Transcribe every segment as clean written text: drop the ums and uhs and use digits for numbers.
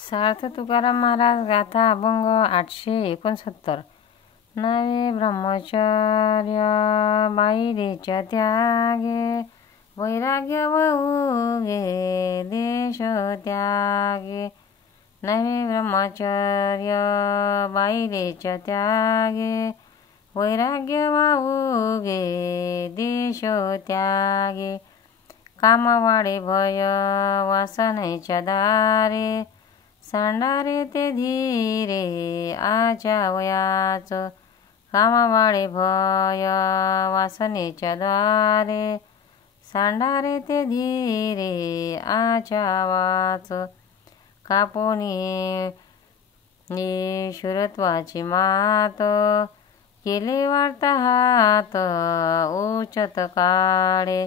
सार्थ तुकाराम महाराज गाथा अभंग 869. नवे ब्रह्मचर्य बाईरेच्या त्यागे, वैराग्य वहुगे देश त्यागे. नवे ब्रह्मचर्य बाईरेच्या त्यागे, वैराग्य वाहुगे देश त्यागे. काम वाढे भय वासनेच्या दारे, सांडारे ते धीरे आच्या वयाच. काम वाढे भय वासनेच्या द्वारे, सांडारे ते धीरे आच्या वाच. कापोनी शुरत्वाची मात, केले वार्ता हात उचत काळे.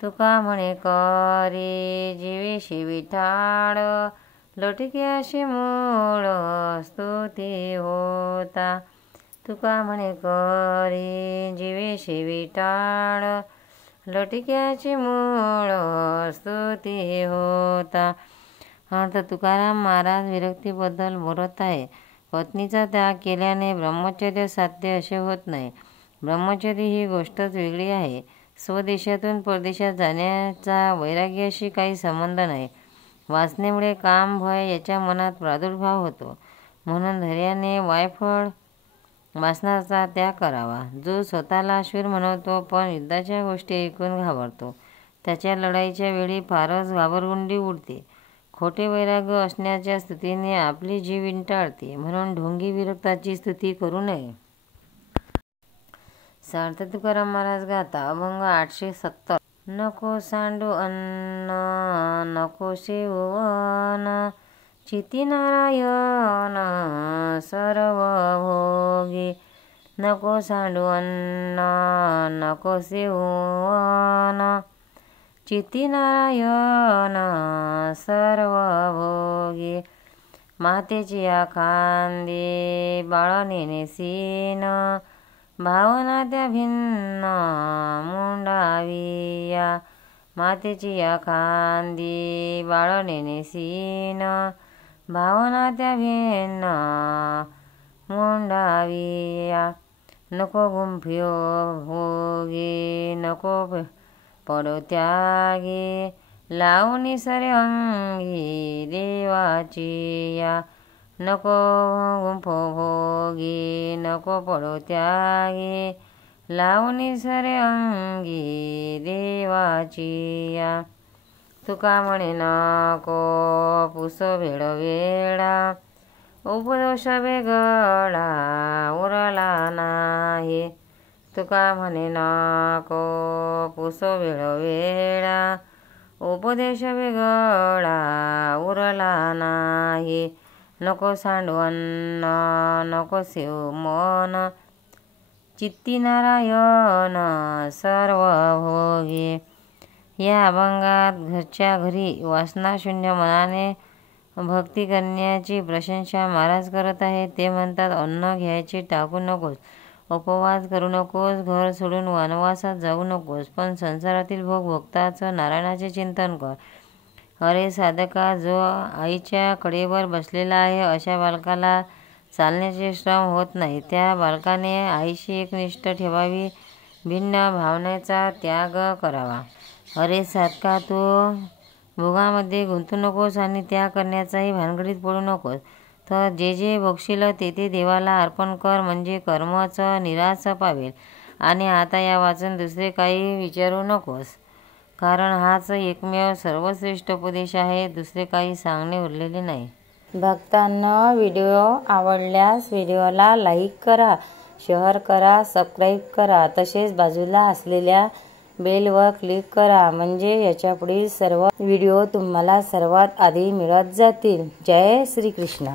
तुका म्हणे करे जीवेशी विठाळ, लटक्याशी मूळ स्तुती होता. तुका म्हणे करे जीवेशी विठाळ, लटक्याची मूळ स्तुती होता. अर्थ तुकाराम महाराज विरक्तीबद्दल बोलत आहे. पत्नीचा त्याग केल्याने ब्रह्मचर्य साध्य असे होत नाही. ब्रह्मचर्य ही गोष्टच वेगळी आहे. स्वदेशातून परदेशात जाण्याचा वैराग्याशी काही संबंध नाही. वासनेमुळे काम भय याच्या मनात प्रादुर्भाव होतो. म्हणून धैर्याने वायफळ वासनाचा त्याग करावा. जो स्वतःला शूर म्हणवतो पण युद्धाच्या गोष्टी ऐकून घाबरतो, त्याच्या लढाईच्या वेळी फारच घाबरगुंडी उडते. खोटे वैराग्य असण्याच्या स्तुतीने आपली जीव विंटाळते. म्हणून ढोंगी विरक्ताची स्तुती करू नये. सार्थ तुकाराम महाराज गाथा अभंग 870. नको सांडू अन्न नको सेवन, चिती नारायण सर्व भोगी. नको सांडू अन्न नको सेवन, चिती नारायण सर्व भोगी. मातेची आखांदे बाळ नेणे सीन, भावना त्या भिन्न मुंडाविया. मातेची आखांदी बाळ नेणे सीन, भावना त्या भिन्न मुंडाविया. नको गुंफ्यो भोगे नको पडो त्यागे, लावणी सरे अंगी देवाची या. नको गुंफो भोगे नको पडो त्यागे, लावणी सरे अंगी देवाची या. तुका म्हणे नको पुसो भेड वेडा, उपदोष वेगळा उरला नाही. तुका म्हणे नको पुसो भेड वेडा, उपदेश वेगळा उरला नाही. नको सांडू अन्न नको सेव मन, चित्ती नारायण सर्व भोगी. या अभंगात घरच्या घरी वासनाशून्य मनाने भक्ती करण्याची प्रशंसा महाराज करत आहेत. ते म्हणतात, अन्न घ्यायचे टाकू नकोस, उपवास करू नकोस, घर सोडून वनवासात जाऊ नकोस, पण संसारातील भोग भोगताच नारायणाचे चिंतन कर. अरे साधका, जो आईच्या कडेवर बसलेला आहे अशा बालकाला चालण्याचे श्रम होत नाही. त्या बालकाने आईशी एकनिष्ठ ठेवावी, भिन्न भावनेचा त्याग करावा. अरे साधका, तू भोगामध्ये गुंतू नकोस आणि त्याग करण्याचाही भानगडीत पडू नकोस. तर जे जे भोगशील ते ते देवाला अर्पण कर, म्हणजे कर्मच निराश पावेल. आणि आता या वाचून दुसरे काही विचारू नकोस, कारण हाच एकमेव सर्वश्रेष्ठ उपदेश आहे. दुसरे काही सांगणे उरलेले नाही. भक्तांनो, व्हिडिओ आवडल्यास व्हिडिओला लाईक करा, शेअर करा, सबस्क्राईब करा. तसेच बाजूला असलेल्या बेलवर क्लिक करा, म्हणजे याच्यापुढील सर्व व्हिडिओ तुम्हाला सर्वात आधी मिळत जातील. जय श्री कृष्ण.